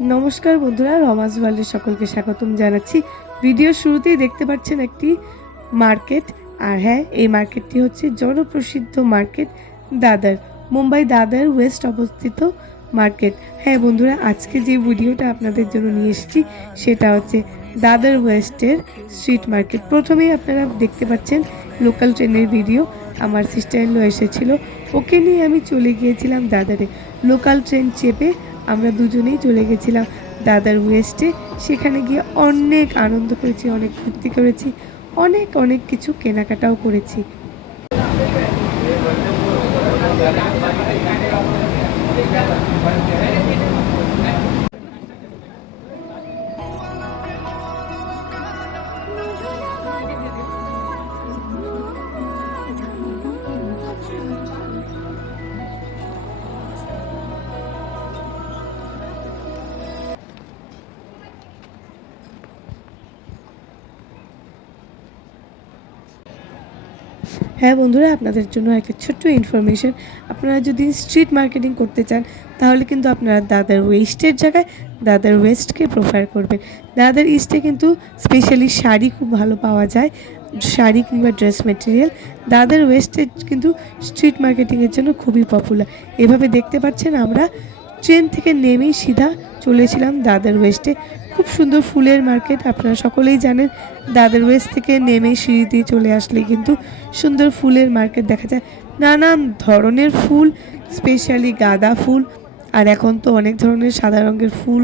নমস্কার বন্ধুরা, রমাস ওয়ার্ল্ডে সকলকে স্বাগতম জানাচ্ছি। ভিডিওর শুরুতেই দেখতে পাচ্ছেন একটি মার্কেট। আর হ্যাঁ, এই মার্কেটটি হচ্ছে জনপ্রসিদ্ধ মার্কেট দাদার, মুম্বাই দাদার ওয়েস্ট অবস্থিত মার্কেট। হ্যাঁ বন্ধুরা, আজকে যে ভিডিওটা আপনাদের জন্য নিয়ে এসেছি সেটা হচ্ছে দাদার ওয়েস্টের স্ট্রিট মার্কেট। প্রথমেই আপনারা দেখতে পাচ্ছেন লোকাল ট্রেনের ভিডিও। আমার সিস্টার ইন ল এসেছিল, ওকে নিয়ে আমি চলে গিয়েছিলাম দাদারে। লোকাল ট্রেন চেপে আমরা দুজনেই চলে গেছিলাম দাদার ওয়েস্টে। সেখানে গিয়ে অনেক আনন্দ করেছি, অনেক ফুর্তি করেছি, অনেক অনেক কিছু কেনাকাটাও করেছি। হ্যাঁ বন্ধুরা, আপনাদের জন্য একটা ছোট্ট ইনফরমেশন। আপনারা যদি স্ট্রিট মার্কেটিং করতে চান তাহলে কিন্তু আপনারা দাদার ওয়েস্টের জায়গায় দাদার ওয়েস্টকে প্রেফার করবেন। দাদার ইস্টে কিন্তু স্পেশালি শাড়ি খুব ভালো পাওয়া যায়, শাড়ি কিংবা ড্রেস মেটেরিয়াল। দাদার ওয়েস্টে কিন্তু স্ট্রিট মার্কেটিংয়ের জন্য খুবই পপুলার। এভাবে দেখতে পাচ্ছেন আমরা ট্রেন থেকে নেমেই সিধা চলেছিলাম দাদার ওয়েস্টে। খুব সুন্দর ফুলের মার্কেট, আপনারা সকলেই জানেন। দাদার ওয়েস্ট থেকে নেমে সিঁড়ি দিয়ে চলে আসলে কিন্তু সুন্দর ফুলের মার্কেট দেখা যায়। নানান ধরনের ফুল, স্পেশালি গাঁদা ফুল, আর এখন তো অনেক ধরনের সাদা রঙের ফুল,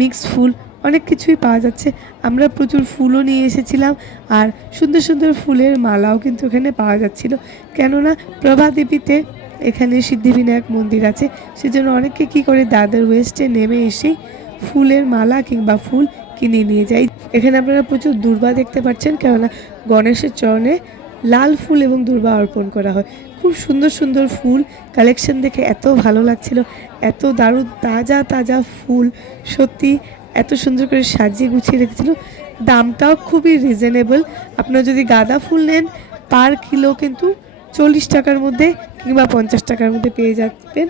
মিক্স ফুল, অনেক কিছুই পাওয়া যাচ্ছে। আমরা প্রচুর ফুলও নিয়ে এসেছিলাম, আর সুন্দর সুন্দর ফুলের মালাও কিন্তু এখানে পাওয়া যাচ্ছিল। কেননা প্রভাদেবীতে এখানে সিদ্ধিবিনায়ক মন্দির আছে, সেজন্য অনেকে কী করে দাদার ওয়েস্টে নেমে এসেই ফুলের মালা কিংবা ফুল কিনে নিয়ে যায়। এখানে আপনারা প্রচুর দূর্বা দেখতে পাচ্ছেন, কেননা গণেশের চরণে লাল ফুল এবং দূর্বা অর্পণ করা হয়। খুব সুন্দর সুন্দর ফুল কালেকশন দেখে এত ভালো লাগছিল, এত দারুণ তাজা তাজা ফুল, সত্যি এত সুন্দর করে সাজিয়ে গুছিয়ে রেখেছিল। দামটাও খুবই রিজনেবল। আপনারা যদি গাঁদা ফুল নেন পার কিলো কিন্তু 40 টাকার মধ্যে কিংবা 50 টাকার মধ্যে পেয়ে যাবেন।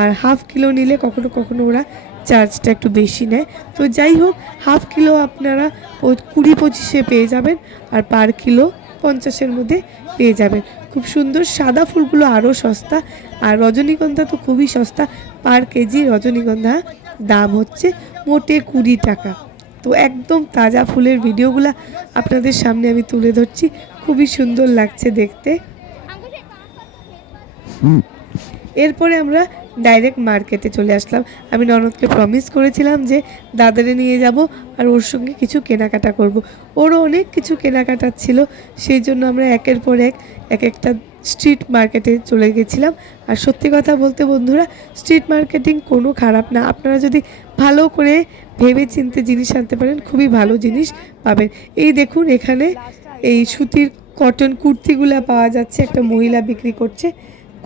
আর হাফ কিলো নিলে কখনো কখনো ওরা চার্জটা একটু বেশি নেয়। তো যাই হোক, হাফ কিলো আপনারা 20-25-এ পেয়ে যাবেন, আর পার কিলো 50-এর মধ্যে পেয়ে যাবেন। খুব সুন্দর সাদা ফুলগুলো আরও সস্তা, আর রজনীগন্ধা তো খুবই সস্তা। পার কেজি রজনীগন্ধা দাম হচ্ছে মোটে 20 টাকা। তো একদম তাজা ফুলের ভিডিওগুলো আপনাদের সামনে আমি তুলে ধরছি, খুবই সুন্দর লাগছে দেখতে। এরপরে আমরা ডাইরেক্ট মার্কেটে চলে আসলাম। আমি ননদকে প্রমিস করেছিলাম যে দাদারে নিয়ে যাব আর ওর সঙ্গে কিছু কেনাকাটা করব। ওরও অনেক কিছু কেনাকাটার ছিল, সেই জন্য আমরা একের পর এক একটা স্ট্রিট মার্কেটে চলে গেছিলাম। আর সত্যি কথা বলতে বন্ধুরা, স্ট্রিট মার্কেটিং কোনো খারাপ না। আপনারা যদি ভালো করে ভেবে চিনতে জিনিস আনতে পারেন, খুবই ভালো জিনিস পাবেন। এই দেখুন, এখানে এই সুতির কটন কুর্তিগুলো পাওয়া যাচ্ছে, একটা মহিলা বিক্রি করছে।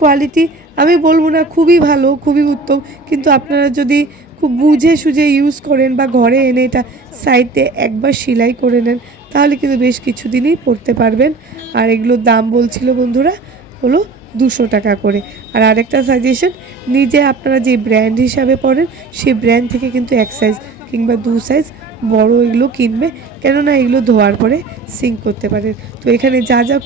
কোয়ালিটি আমি বলবো না খুবই ভালো, খুবই উত্তম, কিন্তু আপনারা যদি খুব বুঝে সুঝে ইউজ করেন বা ঘরে এনে এটা সাইডে একবার সেলাই করে নেন তাহলে কিন্তু বেশ কিছুদিনই পরতে পারবেন। আর এগুলোর দাম বলছিল বন্ধুরা হলো 200 টাকা করে। আর আরেকটা সাজেশন, নিজে আপনারা যে ব্র্যান্ড হিসাবে পরেন সেই ব্র্যান্ড থেকে কিন্তু 1 সাইজ কিংবা 2 সাইজ বড় এগুলো কিনবে, কেননা এগুলো ধোয়ার পরে সিঙ্ক করতে পারে। তো এখানে যা যা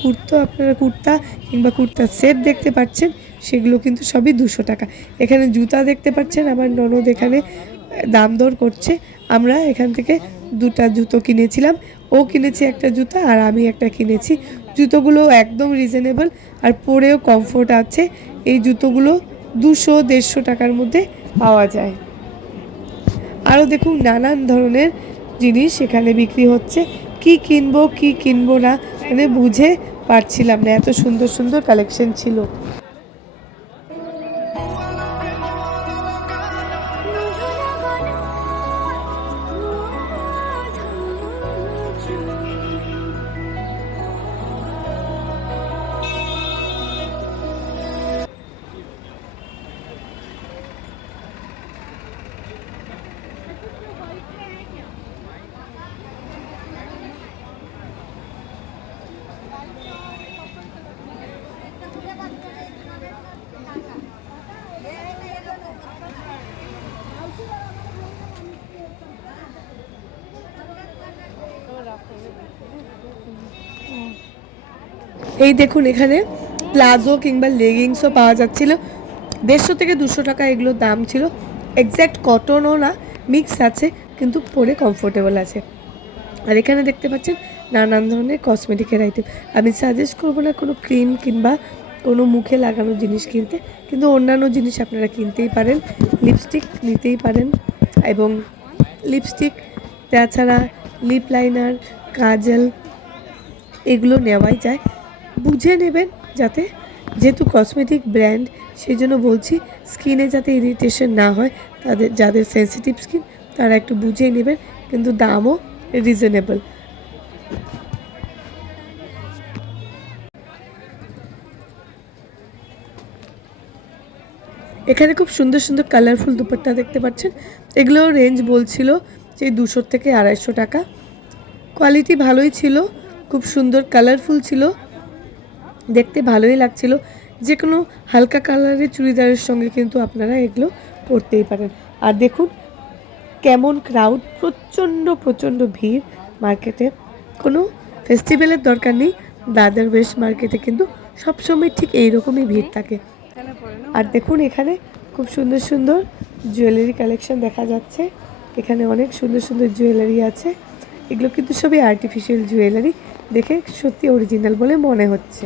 কুর্তা কিংবা কুর্তার সেট দেখতে পাচ্ছেন সেগুলো কিন্তু সবই 200 টাকা। এখানে জুতা দেখতে পাচ্ছেন, আমার ননদ এখানে দাম দর করছে। আমরা এখান থেকে 2টা জুতো কিনেছিলাম, ও কিনেছে একটা জুতা আর আমি একটা কিনেছি। জুতোগুলো একদম রিজনেবল আর পরেও কমফোর্ট আছে। এই জুতোগুলো 200-150 টাকার মধ্যে পাওয়া যায়। আরও দেখুন নানান ধরনের জিনিস এখানে বিক্রি হচ্ছে। কি কিনবো না মানে বুঝে পারছিলাম না, এত সুন্দর সুন্দর কালেকশন ছিল। এই দেখুন এখানে প্লাজো কিংবা লেগিংসও পাওয়া যাচ্ছিল 150 থেকে 200 টাকা এগুলোর দাম ছিল। এক্স্যাক্ট কটনও না, মিক্স আছে, কিন্তু পরে কমফোর্টেবল আছে। আর এখানে দেখতে পাচ্ছেন নানান ধরনের কসমেটিকের আইটেম। আমি সাজেস্ট করবো না কোনো ক্রিম কিংবা কোনো মুখে লাগানোর জিনিস কিনতে, কিন্তু অন্যান্য জিনিস আপনারা কিনতেই পারেন। লিপস্টিক নিতেই পারেন, এবং লিপস্টিক তাছাড়া লিপ লাইনার, কাজল এগুলো নেওয়াই যায়। বুঝে নেবেন, যাতে যেহেতু কসমেটিক ব্র্যান্ড সেই জন্য বলছি স্কিনে যাতে ইরিটেশন না হয়। যাদের সেন্সিটিভ স্কিন তারা একটু বুঝেই নেবেন, কিন্তু দামও রিজনেবল। এখানে খুব সুন্দর সুন্দর কালারফুল দুপাট্টা দেখতে পাচ্ছেন। এগুলো রেঞ্জ বলছিল যে 200 থেকে 250 টাকা। কোয়ালিটি ভালোই ছিল, খুব সুন্দর কালারফুল ছিল, দেখতে ভালোই লাগছিল। যে কোনো হালকা কালারের চুড়িদারের সঙ্গে কিন্তু আপনারা এগুলো পরতেই পারেন। আর দেখুন কেমন ক্রাউড, প্রচণ্ড প্রচণ্ড ভিড় মার্কেটে। কোনো ফেস্টিভ্যালের দরকার নেই, দাদার ওয়েস্ট মার্কেটে কিন্তু সবসময় ঠিক এইরকমই ভিড় থাকে। আর দেখুন এখানে খুব সুন্দর সুন্দর জুয়েলারি কালেকশন দেখা যাচ্ছে। এখানে অনেক সুন্দর সুন্দর জুয়েলারি আছে। এগুলো কিন্তু সবই আর্টিফিশিয়াল জুয়েলারি, দেখে সত্যি অরিজিনাল বলে মনে হচ্ছে।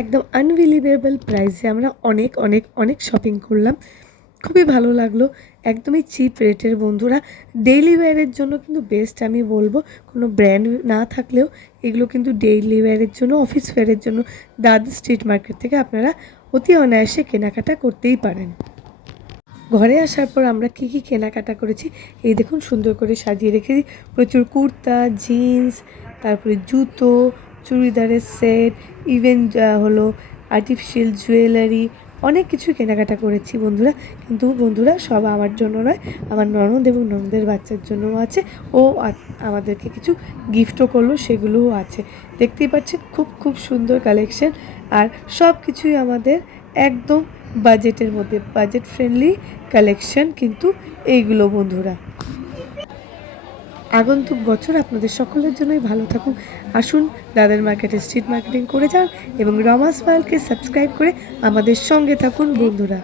একদম আনবিলিভেবল প্রাইসে আমরা অনেক অনেক অনেক শপিং করলাম, খুবই ভালো লাগলো। একদমই চিপ রেটের বন্ধুরা, ডেইলি ওয়্যারের জন্য কিন্তু বেস্ট আমি বলবো। কোনো ব্র্যান্ড না থাকলেও এগুলো কিন্তু ডেইলি ওয়্যারের জন্য, অফিস ওয়্যারের জন্য দাদা স্ট্রিট মার্কেট থেকে আপনারা অতি অনায়াসে কেনাকাটা করতেই পারেন। ঘরে আসার পর আমরা কি কি কেনাকাটা করেছি এই দেখুন, সুন্দর করে সাজিয়ে রেখেছি। প্রচুর কুর্তা, জিন্স, তারপরে জুতো, চুড়িদারের সেট, ইভেন হলো আর্টিফিশিয়াল জুয়েলারি, অনেক কিছু কেনাকাটা করেছি বন্ধুরা। কিন্তু বন্ধুরা সব আমার জন্য নয়, আমার ননদ এবং ননদের বাচ্চার জন্যও আছে। ও আমাদেরকে কিছু গিফটও করলো, সেগুলোও আছে। দেখতেই পাচ্ছেন খুব খুব সুন্দর কালেকশন। আর সব কিছুই আমাদের একদম বাজেটের মধ্যে, বাজেট ফ্রেন্ডলি কালেকশন কিন্তু এইগুলো বন্ধুরা। আগন্তুক বছর আপনাদের সকলের জন্যই ভালো থাকুক। আসুন দাদার মার্কেটে স্ট্রিট মার্কেটিং করে যান এবং রমা স্মাইলকে সাবস্ক্রাইব করে আমাদের সঙ্গে থাকুন বন্ধুরা।